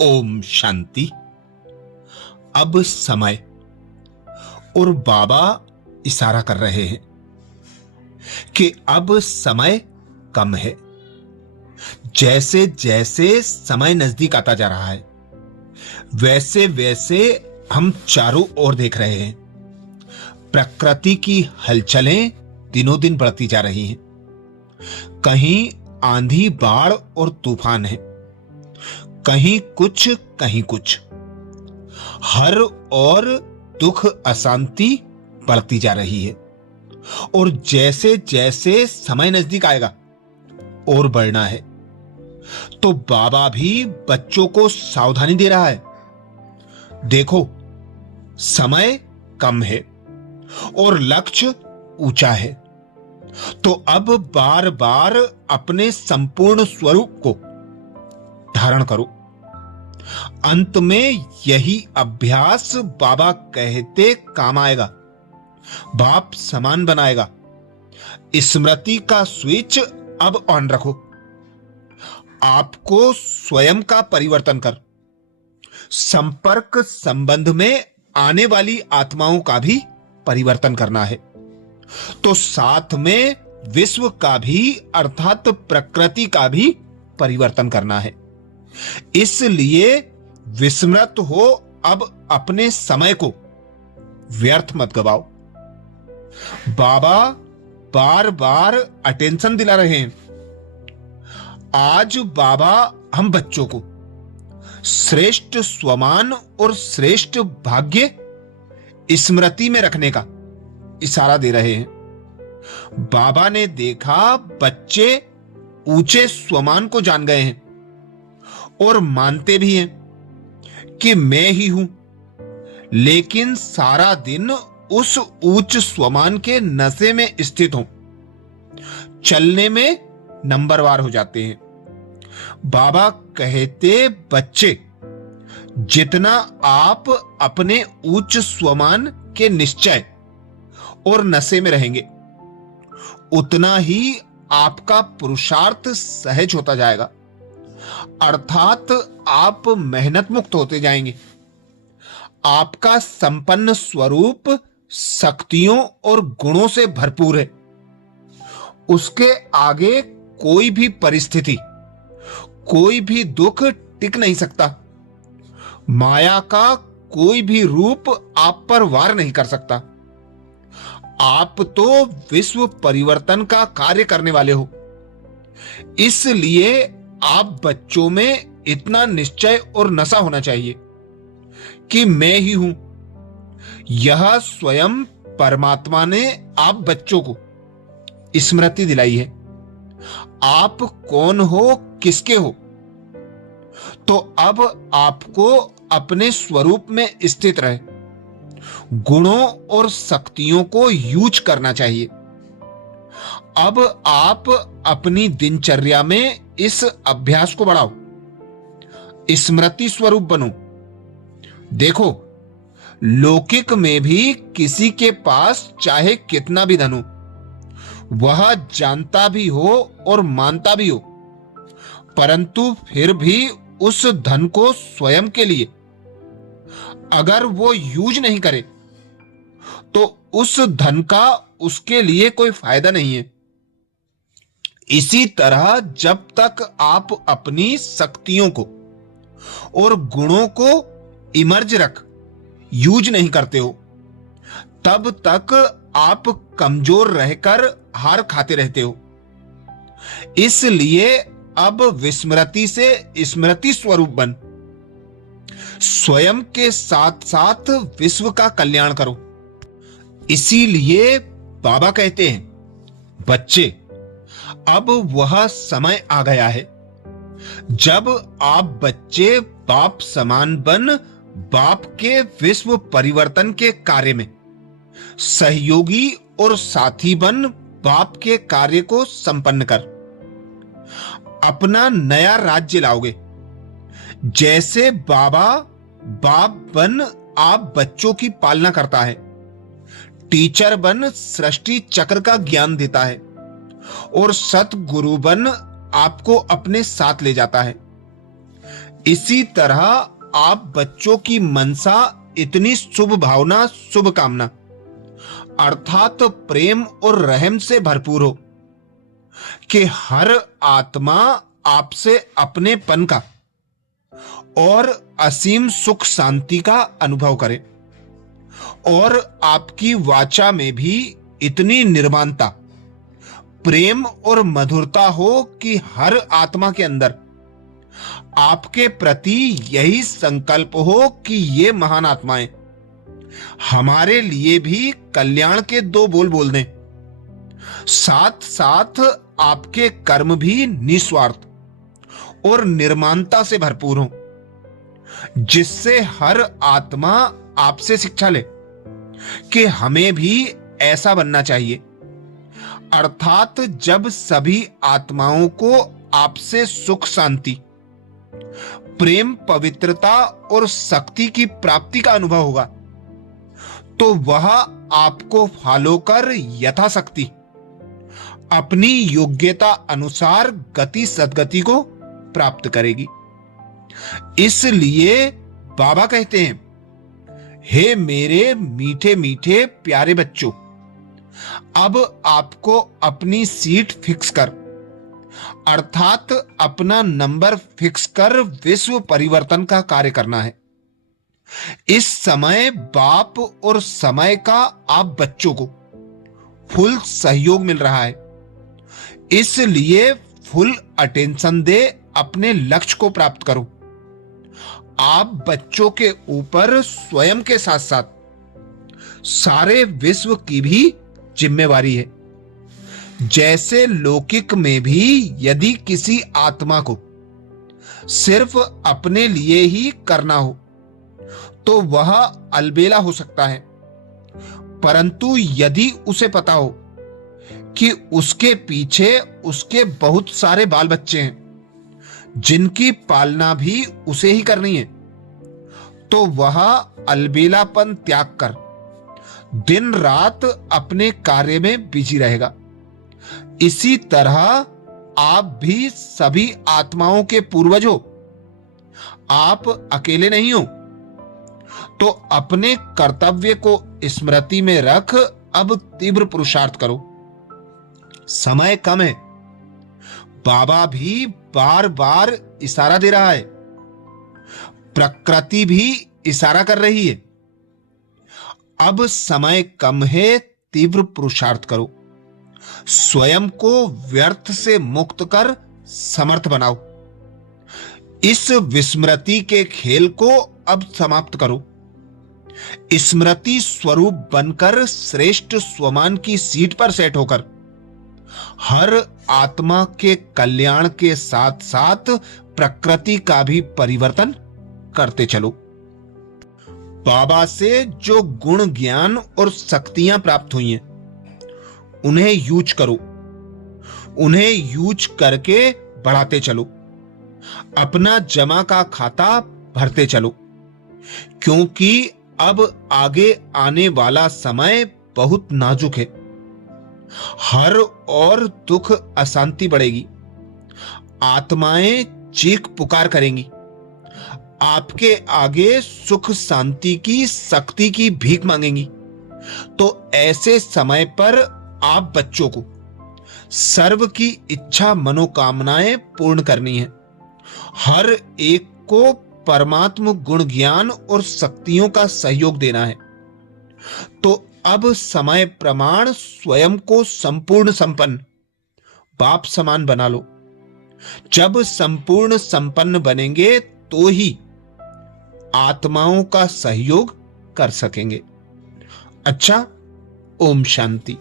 ओम शांति। अब समय और बाबा इशारा कर रहे हैं कि अब समय कम है। जैसे जैसे समय नजदीक आता जा रहा है वैसे वैसे हम चारों ओर देख रहे हैं। प्रकृति की हलचलें दिनों दिन बढ़ती जा रही हैं। कहीं आंधी, बाढ़ और तूफान है, कहीं कुछ। हर ओर दुख, अशांति बढ़ती जा रही है। और जैसे जैसे समय नजदीक आएगा और बढ़ना है, तो बाबा भी बच्चों को सावधानी दे रहा है। देखो, समय कम है और लक्ष्य ऊंचा है, तो अब बार बार अपने संपूर्ण स्वरूप को धारण करो। अंत में यही अभ्यास बाबा कहते काम आएगा, बाप समान बनाएगा। स्मृति का स्विच अब ऑन रखो। आपको स्वयं का परिवर्तन कर संपर्क संबंध में आने वाली आत्माओं का भी परिवर्तन करना है, तो साथ में विश्व का भी अर्थात प्रकृति का भी परिवर्तन करना है। इसलिए विस्मृत हो, अब अपने समय को व्यर्थ मत गवाओ। बाबा बार बार अटेंशन दिला रहे हैं। आज बाबा हम बच्चों को श्रेष्ठ स्वमान और श्रेष्ठ भाग्य स्मृति में रखने का इशारा दे रहे हैं। बाबा ने देखा बच्चे ऊंचे स्वमान को जान गए हैं और मानते भी हैं कि मैं ही हूं, लेकिन सारा दिन उस उच्च स्वमान के नशे में स्थित हों, चलने में नंबरवार हो जाते हैं। बाबा कहते, बच्चे, जितना आप अपने उच्च स्वमान के निश्चय और नशे में रहेंगे, उतना ही आपका पुरुषार्थ सहज होता जाएगा, अर्थात आप मेहनत मुक्त होते जाएंगे। आपका संपन्न स्वरूप शक्तियों और गुणों से भरपूर है। उसके आगे कोई भी परिस्थिति, कोई भी दुख टिक नहीं सकता। माया का कोई भी रूप आप पर वार नहीं कर सकता। आप तो विश्व परिवर्तन का कार्य करने वाले हो। इसलिए आप बच्चों में इतना निश्चय और नशा होना चाहिए कि मैं ही हूं। यह स्वयं परमात्मा ने आप बच्चों को स्मृति दिलाई है। आप कौन हो, किसके हो, तो अब आपको अपने स्वरूप में स्थित रहे गुणों और शक्तियों को यूज करना चाहिए। अब आप अपनी दिनचर्या में इस अभ्यास को बढ़ाओ, स्मृति स्वरूप बनो। देखो, लौकिक में भी किसी के पास चाहे कितना भी धन हो, वह जानता भी हो और मानता भी हो, परंतु फिर भी उस धन को स्वयं के लिए अगर वो यूज नहीं करे तो उस धन का उसके लिए कोई फायदा नहीं है। इसी तरह जब तक आप अपनी शक्तियों को और गुणों को इमर्ज रख यूज नहीं करते हो, तब तक आप कमजोर रहकर हार खाते रहते हो। इसलिए अब विस्मृति से स्मृति स्वरूप बन, स्वयं के साथ साथ विश्व का कल्याण करो। इसीलिए बाबा कहते हैं, बच्चे, अब वह समय आ गया है जब आप बच्चे बाप समान बन बाप के विश्व परिवर्तन के कार्य में सहयोगी और साथी बन बाप के कार्य को संपन्न कर अपना नया राज्य लाओगे। जैसे बाबा बाप बन आप बच्चों की पालना करता है, टीचर बन सृष्टि चक्र का ज्ञान देता है और सतगुरु बन आपको अपने साथ ले जाता है। इसी तरह आप बच्चों की मनसा इतनी शुभ भावना, शुभ कामना अर्थात प्रेम और रहम से भरपूर हो कि हर आत्मा आपसे अपनेपन का और असीम सुख शांति का अनुभव करे, और आपकी वाचा में भी इतनी निर्माणता, प्रेम और मधुरता हो कि हर आत्मा के अंदर आपके प्रति यही संकल्प हो कि ये महान आत्माएं हमारे लिए भी कल्याण के दो बोल बोल दें, साथ साथ आपके कर्म भी निस्वार्थ और निर्माणता से भरपूर हों, जिससे हर आत्मा आपसे शिक्षा ले कि हमें भी ऐसा बनना चाहिए। अर्थात जब सभी आत्माओं को आपसे सुख शांति, प्रेम, पवित्रता और शक्ति की प्राप्ति का अनुभव होगा, तो वह आपको फॉलो कर यथाशक्ति अपनी योग्यता अनुसार गति सद्गति को प्राप्त करेगी। इसलिए बाबा कहते हैं, हे मेरे मीठे मीठे प्यारे बच्चों, अब आपको अपनी सीट फिक्स कर, अर्थात अपना नंबर फिक्स कर विश्व परिवर्तन का कार्य करना है। इस समय बाप और समय का आप बच्चों को फुल सहयोग मिल रहा है, इसलिए फुल अटेंशन दे अपने लक्ष्य को प्राप्त करो। आप बच्चों के ऊपर स्वयं के साथ साथ सारे विश्व की भी जिम्मेवारी है। जैसे लौकिक में भी यदि किसी आत्मा को सिर्फ अपने लिए ही करना हो तो वह अलबेला हो सकता है, परंतु यदि उसे पता हो कि उसके पीछे उसके बहुत सारे बाल बच्चे हैं जिनकी पालना भी उसे ही करनी है, तो वह अलबेलापन त्याग कर दिन रात अपने कार्य में बिजी रहेगा। इसी तरह आप भी सभी आत्माओं के पूर्वज हो, आप अकेले नहीं हो। तो अपने कर्तव्य को स्मृति में रख अब तीव्र पुरुषार्थ करो। समय कम है, बाबा भी बार बार इशारा दे रहा है, प्रकृति भी इशारा कर रही है। अब समय कम है, तीव्र पुरुषार्थ करो, स्वयं को व्यर्थ से मुक्त कर समर्थ बनाओ। इस विस्मृति के खेल को अब समाप्त करो। स्मृति स्वरूप बनकर श्रेष्ठ स्वमान की सीट पर सेट होकर हर आत्मा के कल्याण के साथ साथ प्रकृति का भी परिवर्तन करते चलो। बाबा से जो गुण, ज्ञान और शक्तियां प्राप्त हुई हैं, उन्हें यूज करो, उन्हें यूज करके बढ़ाते चलो, अपना जमा का खाता भरते चलो, क्योंकि अब आगे आने वाला समय बहुत नाजुक है। हर और दुख, अशांति बढ़ेगी, आत्माएं चीख पुकार करेंगी, आपके आगे सुख शांति की, शक्ति की भीख मांगेंगी। तो ऐसे समय पर आप बच्चों को सर्व की इच्छा, मनोकामनाएं पूर्ण करनी है। हर एक को परमात्म गुण, ज्ञान और शक्तियों का सहयोग देना है। तो अब समय प्रमाण स्वयं को संपूर्ण संपन्न, बाप समान बना लो। जब संपूर्ण संपन्न बनेंगे तो ही आत्माओं का सहयोग कर सकेंगे। अच्छा, ओम शांति।